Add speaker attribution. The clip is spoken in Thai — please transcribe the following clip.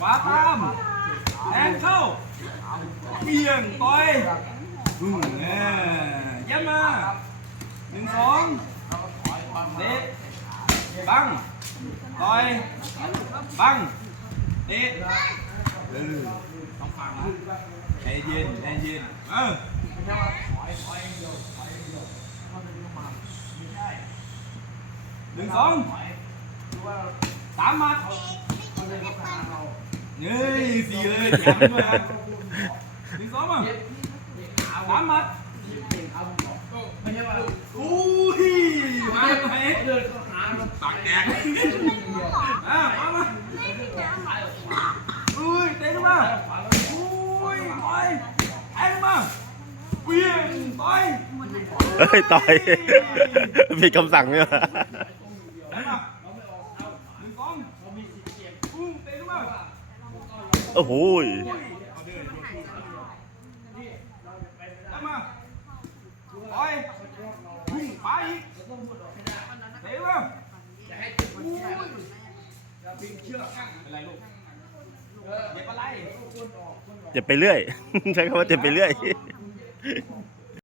Speaker 1: ขวาตามแทงเข้าเบี่ยงต่อยบึ้งเออย้ำมาหนึ่งสองเตะบังต่อยบังเตะเออต้องฟังนะใจเย็นใจเย็นเออหนึ่งสองสามมัด เฮ้ยสี่เลยแถมด้วยครับหนึ่งสองมาสามมัดอุ้ยมาไหมปากแดงอะมามาอุ้ยเตะขึ้นมาอุ้ยต่อยแทงมาเวียงต่อย
Speaker 2: เฮ้ยต่อยผิดคำสั่งเนี่ย
Speaker 1: แทงมาหนึ่งสองอุ้ยเตะขึ้นมา
Speaker 2: โอ้โหย
Speaker 1: ได้มาปล่อยพุ่งไปอีกเตะมาอะไรลูกเจ็บอะไร
Speaker 2: เจ็บไปเรื่อย ใช้คำว่าเจ็บไปเรื่อย